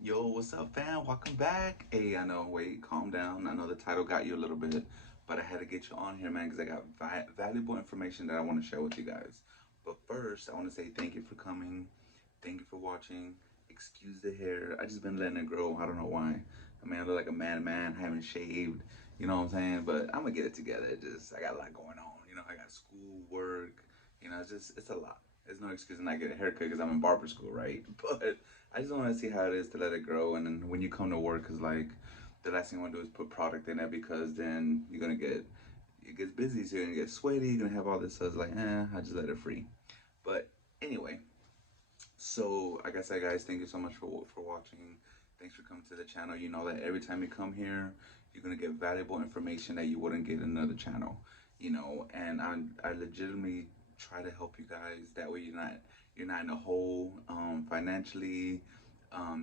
Yo, what's up, fam? Welcome back. Hey, I know, wait, calm down. I know the title got you a little bit, but I had to get you on here, man, because I got valuable information that I want to share with you guys. But first, I want to say thank you for coming. Thank you for watching. Excuse the hair. I just been letting it grow. I don't know why. I mean, I look like a man. I haven't shaved. You know what I'm saying? But I'm gonna get it together. I got a lot going on. I got school, work. It's a lot. There's no excuse to not get a haircut because I'm in barber school, right? But I just want to see how it is to let it grow. And then when you come to work, is like the last thing you want to do is put product in it because then you're gonna get it gets busy, so you're gonna get sweaty. You're gonna have all this. So it's like, I just let it free. But anyway, so like I said, guys, thank you so much for watching. Thanks for coming to the channel. You know that every time you come here, you're gonna get valuable information that you wouldn't get in another channel. And I legitimately try to help you guys. That way, you're not in a hole financially.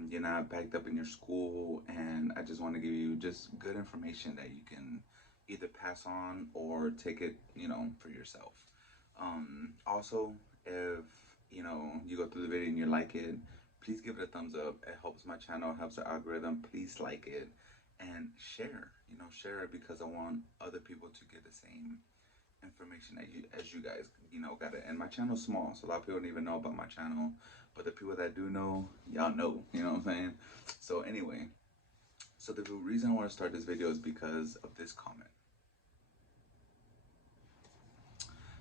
You're not backed up in your school, and I just want to give you just good information that you can either pass on or take it, for yourself. Also, if you go through the video and you like it, please give it a thumbs up. It helps my channel, helps the algorithm. Please like it and share. Share it because I want other people to get the same information that you guys got it. And my channel's small, so a lot of people don't even know about my channel. But the people that do know, y'all know. You know what I'm saying? So anyway, so the reason I want to start this video is because of this comment.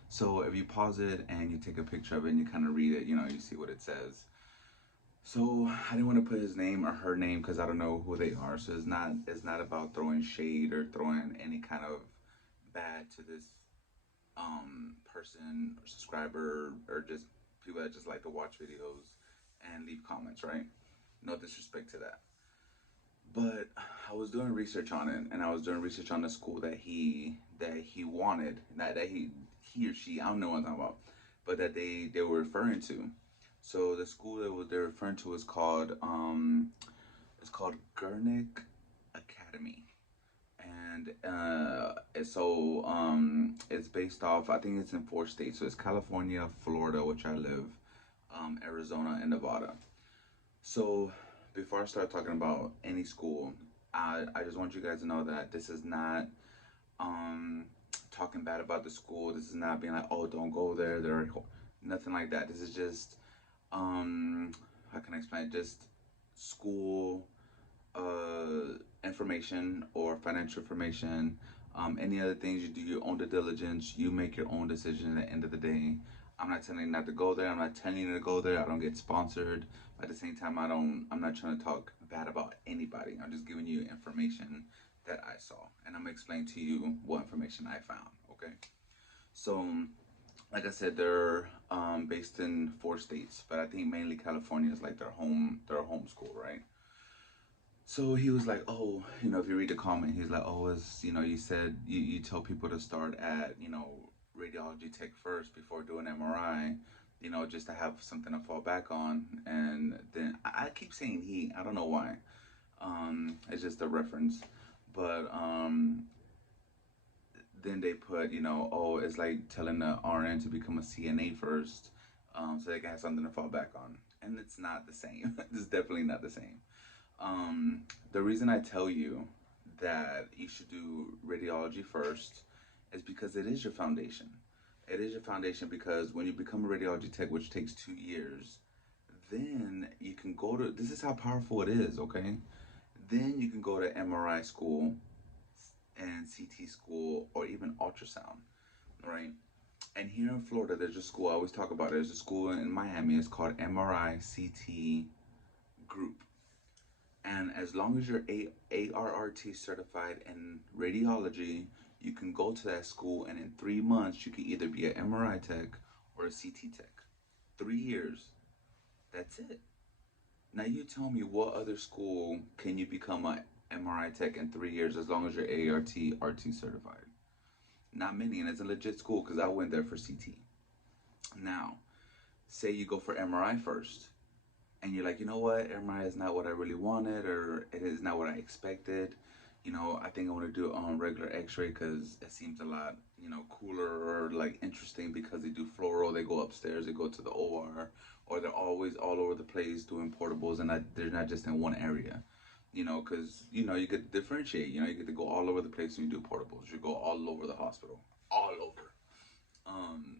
So if you pause it and you take a picture of it and you kind of read it, you see what it says. So I didn't want to put his name or her name because I don't know who they are. So it's not about throwing shade or throwing any kind of bad to this person or subscriber or just people that just like to watch videos and leave comments, right? No disrespect to that. But I was doing research on it, and I was doing research on the school that he wanted, that he or she, I don't know what I'm talking about, but that they were referring to. So the school they're referring to is called Gurnick Academy, and it's based off. I think it's in 4 states. So it's California, Florida, which I live, Arizona, and Nevada. So before I start talking about any school, I just want you guys to know that this is not um, talking bad about the school. This is not being like, oh, don't go there. Nothing like that. This is just how can I explain it? Just school information or financial information. Any other things you do your own due diligence. You make your own decision at the end of the day. I'm not telling you not to go there. I'm not telling you to go there. I don't get sponsored. But at the same time, I'm not trying to talk bad about anybody. I'm just giving you information that I saw, and I'm gonna explain to you what information I found. Okay. So, like I said, they're based in 4 states, but I think mainly California is like their home school, right? So he was like, oh, if you read the comment, he's like, oh, you said you tell people to start at, radiology tech first before doing MRI, just to have something to fall back on. And then I keep saying he, I don't know why. It's just a reference. But then they put, oh, it's like telling the RN to become a CNA first, so they can have something to fall back on. And it's not the same. It's definitely not the same. The reason I tell you that you should do radiology first is because it is your foundation. It is your foundation because when you become a radiology tech, which takes 2 years, then you can go to, this is how powerful it is, okay? Then you can go to MRI school and CT school or even ultrasound, right? And here in Florida, there's a school, I always talk about it, there's a school in Miami, it's called MRI CT Group. And as long as you're ARRT certified in radiology, you can go to that school, and in 3 months, you can either be an MRI tech or a CT tech. 3 years. That's it. Now you tell me what other school can you become a MRI tech in 3 years as long as you're ART certified? Not many, and it's a legit school because I went there for CT. Now, say you go for MRI first, and you're like, you know what, MRI is not what I really wanted, or it is not what I expected. I think I want to do it on regular X-ray because it seems a lot, cooler or like interesting because they do fluoro. They go upstairs, they go to the OR, or they're always all over the place doing portables, and they're not just in one area. Because you get to differentiate. You get to go all over the place when you do portables. You go all over the hospital, all over. Um,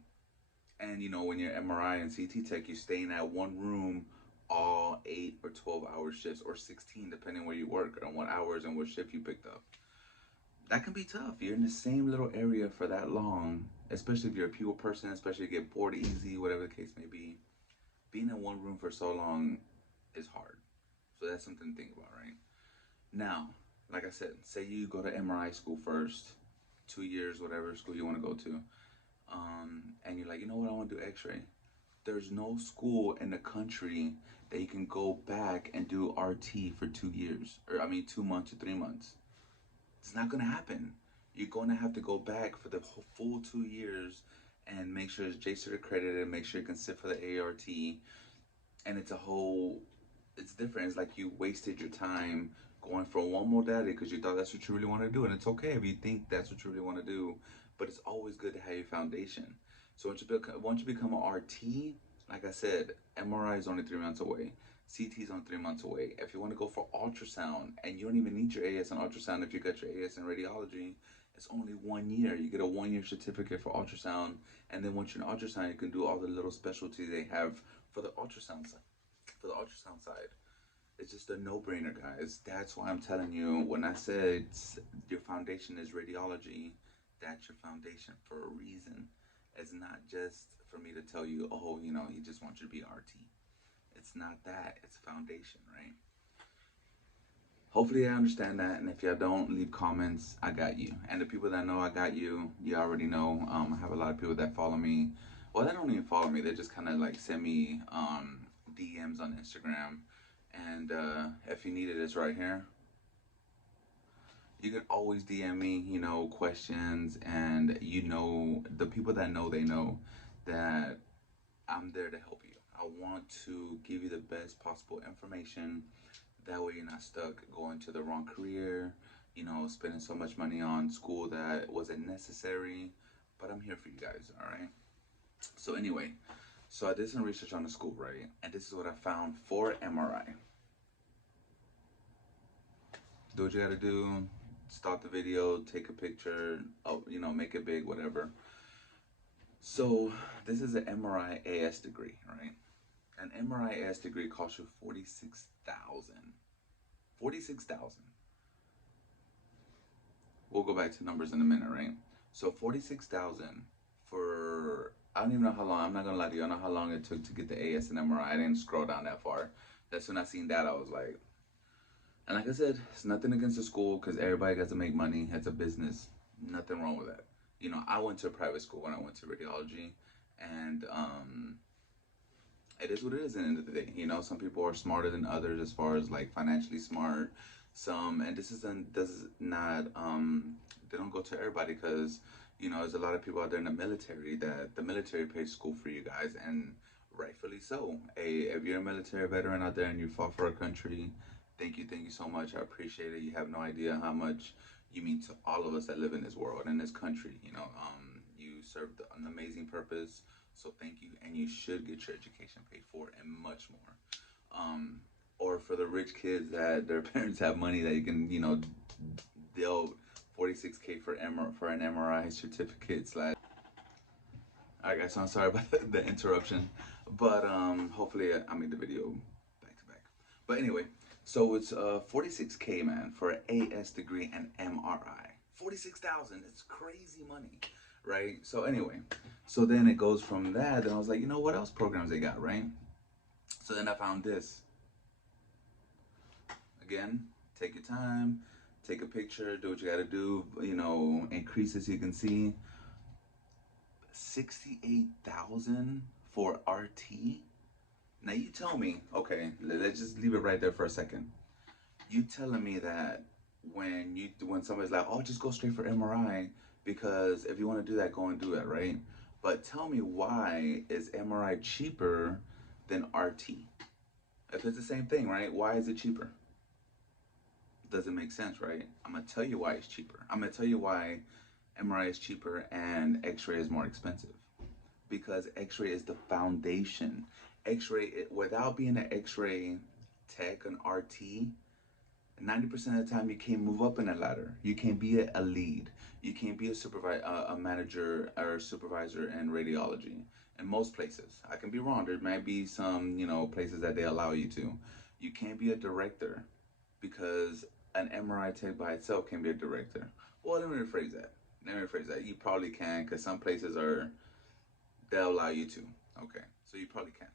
and when you're MRI and CT tech, you're staying at one room all 8 or 12 hour shifts, or 16, depending where you work and what hours and what shift you picked up. That can be tough. You're in the same little area for that long, especially if you're a people person, especially if you get bored easy, whatever the case may be. Being in one room for so long is hard. So that's something to think about, right? Now, like I said, say you go to MRI school first, 2 years, whatever school you want to go to, and you're like, you know what, I want to do X-ray. There's no school in the country that you can go back and do RT for 2 years, or I mean 2 months or 3 months. It's not gonna happen. You're gonna have to go back for the full 2 years and make sure it's JCert accredited and make sure you can sit for the ART. And it's different. It's like you wasted your time going for one modality because you thought that's what you really want to do. And it's okay if you think that's what you really want to do, but it's always good to have your foundation. So once you become an RT, like I said, MRI is only 3 months away. CT is only 3 months away. If you want to go for ultrasound, and you don't even need your AS in ultrasound if you got your AS in radiology, it's only 1 year. You get a 1 year certificate for ultrasound, and then once you're in ultrasound, you can do all the little specialties they have for the ultrasound side. For the ultrasound side, it's just a no-brainer, guys. That's why I'm telling you, when I said your foundation is radiology, that's your foundation for a reason. It's not just for me to tell you, oh, he just wants you to be RT. It's not that. It's foundation, right? Hopefully I understand that, and if y'all don't, leave comments. I got you. And the people that know I got you, you already know. I have a lot of people that follow me. Well, they don't even follow me. They just kind of like send me DMs on Instagram. And if you need it, it's right here. You can always DM me, questions, and the people that know, they know that I'm there to help you. I want to give you the best possible information. That way you're not stuck going to the wrong career, spending so much money on school that wasn't necessary. But I'm here for you guys, all right? So anyway, so I did some research on the school, right? And this is what I found for MRI. Do what you gotta do. Stop the video, take a picture, make it big, whatever. So this is an MRI AS degree, right? An MRI AS degree costs you $46,000. 46,000. We'll go back to numbers in a minute, right? So 46,000 for, I don't even know how long. I'm not gonna lie to you. I don't know how long it took to get the AS and MRI. I didn't scroll down that far. That's when I seen that. I was like, and like I said, it's nothing against the school because everybody got to make money. It's a business. Nothing wrong with that. I went to a private school when I went to radiology, and it is what it is at the end of the day. Some people are smarter than others as far as like financially smart. And this is not, they don't go to everybody because, there's a lot of people out there in the military that the military pays school for you guys, and rightfully so. Hey, if you're a military veteran out there and you fought for our country, thank you so much. I appreciate it. You have no idea how much you mean to all of us that live in this world, in this country. You served an amazing purpose. So thank you, and you should get your education paid for and much more. Or for the rich kids that their parents have money that you can, they'll 46K for an MRI certificate slash. Alright guys, so I'm sorry about the interruption, but hopefully I made the video back to back. But anyway, so it's 46K, man, for an AS degree and MRI. 46,000. It's crazy money, right? So anyway, so then it goes from that, and I was like, what else programs they got, right? So then I found this. Again, take your time, take a picture, do what you gotta do, increase it so you can see. 68,000 for RT. Now you tell me, okay, let's just leave it right there for a second. You telling me that when somebody's like, oh, just go straight for MRI, because if you want to do that, go and do it, right? But tell me, why is MRI cheaper than RT? If it's the same thing, right? Why is it cheaper? Doesn't make sense, right? I'm gonna tell you why it's cheaper. I'm gonna tell you why MRI is cheaper and X-ray is more expensive. Because X-ray is the foundation. X-ray, without being an X-ray tech, an RT, 90% of the time you can't move up in a ladder. You can't be a lead. You can't be a supervisor, a manager or supervisor in radiology. In most places, I can be wrong. There might be some, places that they allow you to. You can't be a director because an MRI tech by itself can be a director. Well, let me rephrase that. You probably can because some places they'll allow you to. Okay, so you probably can.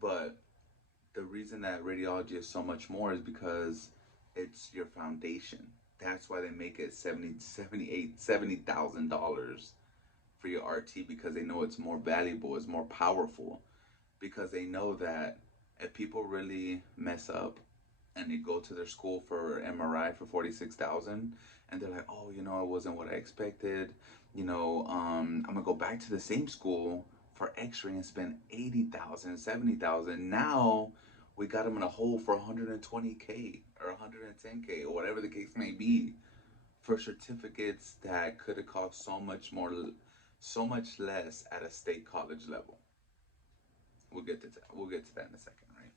But the reason that radiology is so much more is because it's your foundation. That's why they make it $70,000 for your RT, because they know it's more valuable, it's more powerful, because they know that if people really mess up and they go to their school for MRI for 46,000 and they're like, oh, it wasn't what I expected. I'm gonna go back to the same school for X-ray and spend 80,000, 70,000. Now we got them in a hole for 120K or 110K or whatever the case may be for certificates that could have cost so much more, so much less at a state college level. We'll get to that. We'll get to that in a second, right?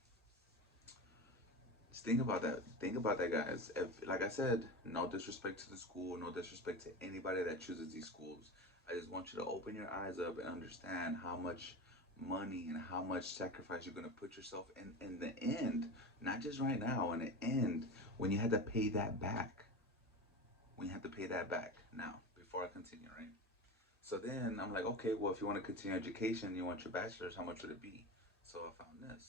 Just think about that. Think about that, guys. If, like I said, no disrespect to the school, no disrespect to anybody that chooses these schools. I just want you to open your eyes up and understand how much money and how much sacrifice you're going to put yourself in the end. Not just right now, in the end, when you had to pay that back. When you have to pay that back. Now, before I continue, right? So then I'm like, okay, well, if you want to continue education, you want your bachelor's, how much would it be? So I found this.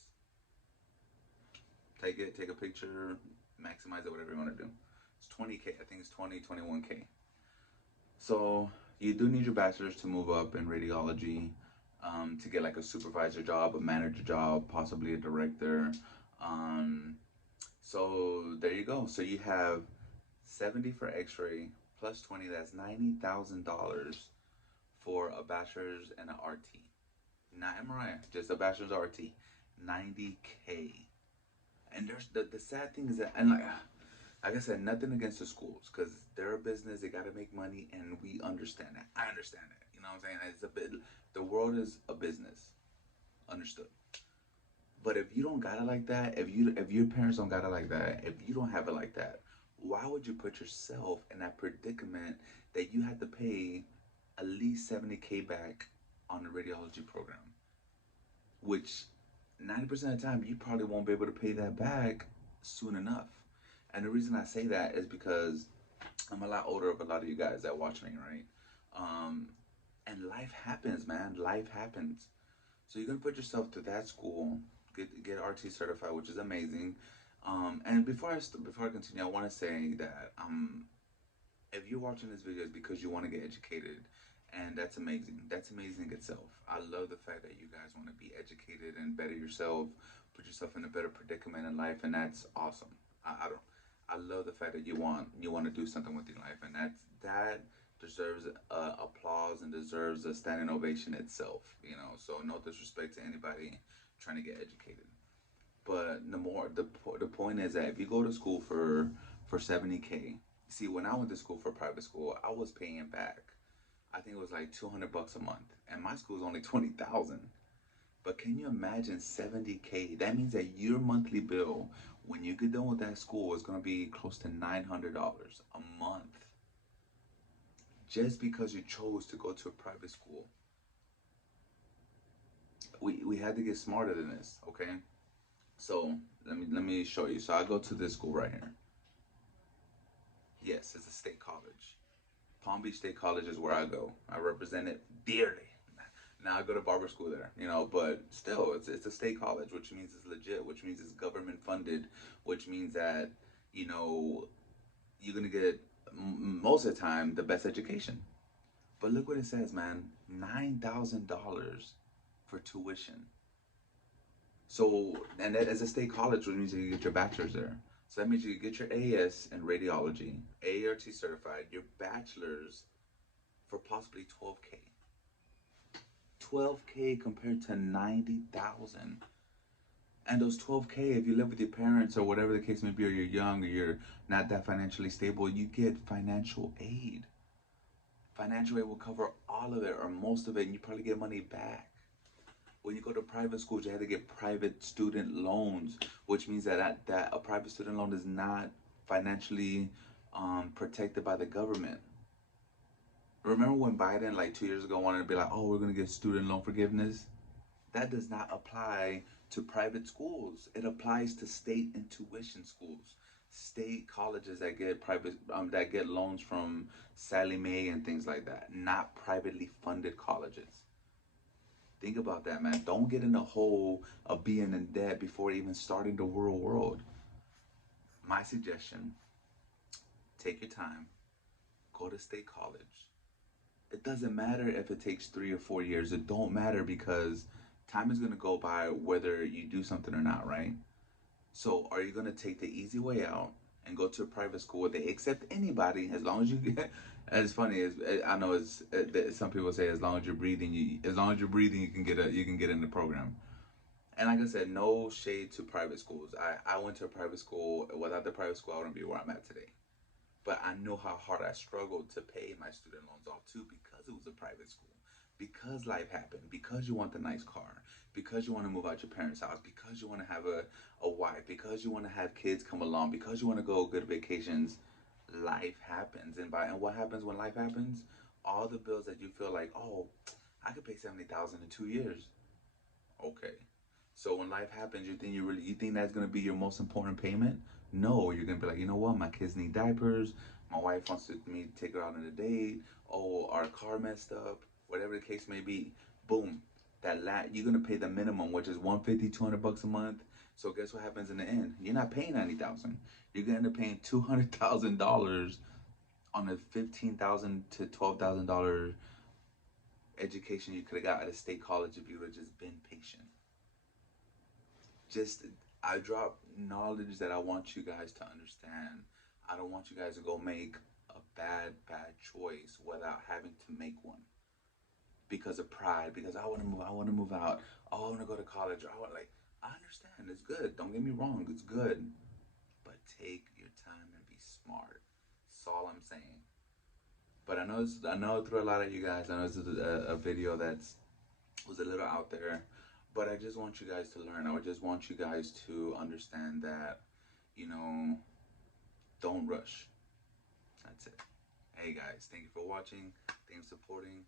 Take a picture, maximize it, whatever you want to do. It's 20K. I think it's 21K. So you do need your bachelor's to move up in radiology, to get like a supervisor job, a manager job, possibly a director. Um, so there you go. So you have 70 for X-ray plus 20. That's $90,000 for a bachelor's and an RT. Not MRI, just a bachelor's RT. 90K. And there's the sad thing is that, and like I said, nothing against the schools, because they're a business, they gotta make money, and we understand that. I understand that. You know what I'm saying? It's a bit, the world is a business. Understood. But if you don't got it like that, if your parents don't got it like that, if you don't have it like that, why would you put yourself in that predicament that you had to pay at least 70K back on the radiology program? Which 90% of the time you probably won't be able to pay that back soon enough. And the reason I say that is because I'm a lot older of a lot of you guys that watch me, right? Um, and life happens, man. Life happens. So you're gonna put yourself through that school, get RT certified, which is amazing. And before I continue, I want to say that if you're watching this video, it's because you want to get educated, and that's amazing. That's amazing itself. I love the fact that you guys want to be educated and better yourself, put yourself in a better predicament in life, and that's awesome. I don't. I love the fact that you want to do something with your life, and that deserves applause and deserves a standing ovation itself. So no disrespect to anybody trying to get educated. But the point is that if you go to school for 70K, see, when I went to school for private school, I was paying back. I think it was like $200 a month, and my school is only 20,000. But can you imagine 70K? That means that your monthly bill, when you get done with that school, is gonna be close to $900 a month, just because you chose to go to a private school. We had to get smarter than this, okay? So let me show you. So I go to this school right here. Yes, it's a state college. Palm Beach State College is where I go. I represent it dearly. Now I go to barber school there, but still, it's a state college, which means it's legit, which means it's government funded, which means that you're gonna get most of the time the best education. But look what it says, man, $9,000 for tuition. So, and that as a state college, which means you get your bachelor's there. So that means you get your AS in radiology, ART certified, your bachelor's for possibly 12K. 12K compared to 90,000. And those 12K, if you live with your parents or whatever the case may be, or you're young or you're not that financially stable, you get financial aid. Financial aid will cover all of it or most of it, and you probably get money back. When you go to private schools, you have to get private student loans, which means that a private student loan is not financially protected by the government. Remember when Biden, like 2 years ago, wanted to be like, oh, we're going to get student loan forgiveness? That does not apply to private schools. It applies to state and tuition schools, state colleges that get that get loans from Sally Mae and things like that, not privately funded colleges. Think about that, man. Don't get in the hole of being in debt before even starting the real world. My suggestion: take your time, go to state college. It doesn't matter if it takes 3 or 4 years. It don't matter because time is gonna go by whether you do something or not, right? So are you gonna take the easy way out and go to a private school where they accept anybody as long as you get? It's funny. I know some people say as long as you're breathing, you can get in the program. And like I said, no shade to private schools. I went to a private school. Without the private school, I wouldn't be where I'm at today. But I know how hard I struggled to pay my student loans off too because it was a private school. Because life happened, because you want the nice car, because you want to move out your parents' house, because you want to have a wife, because you want to have kids come along, because you want to go good vacations, life happens. And what happens when life happens? All the bills that you feel like, oh, I could pay 70,000 in 2 years. Okay. So when life happens, you think that's gonna be your most important payment? No, you're gonna be like, you know what? My kids need diapers. My wife wants me to take her out on a date. Oh, our car messed up. Whatever the case may be. Boom. You're gonna pay the minimum, which is 150, 200 bucks a month. So guess what happens in the end? You're not paying 90,000. You're gonna end up paying $200,000 on a $15,000 to $12,000 education you could have got at a state college if you would have just been patient. Just I drop knowledge that I want you guys to understand. I don't want you guys to go make a bad choice without having to make one because of pride. Because I want to move out. Oh, I want to go to college. I understand. It's good. Don't get me wrong. It's good, but take your time and be smart. That's all I'm saying. But I know through a lot of you guys, I know it's a video that's was a little out there, but I just want you guys to learn. I just want you guys to understand that, you know, don't rush. That's it. Hey guys, thank you for watching. Thank you for supporting.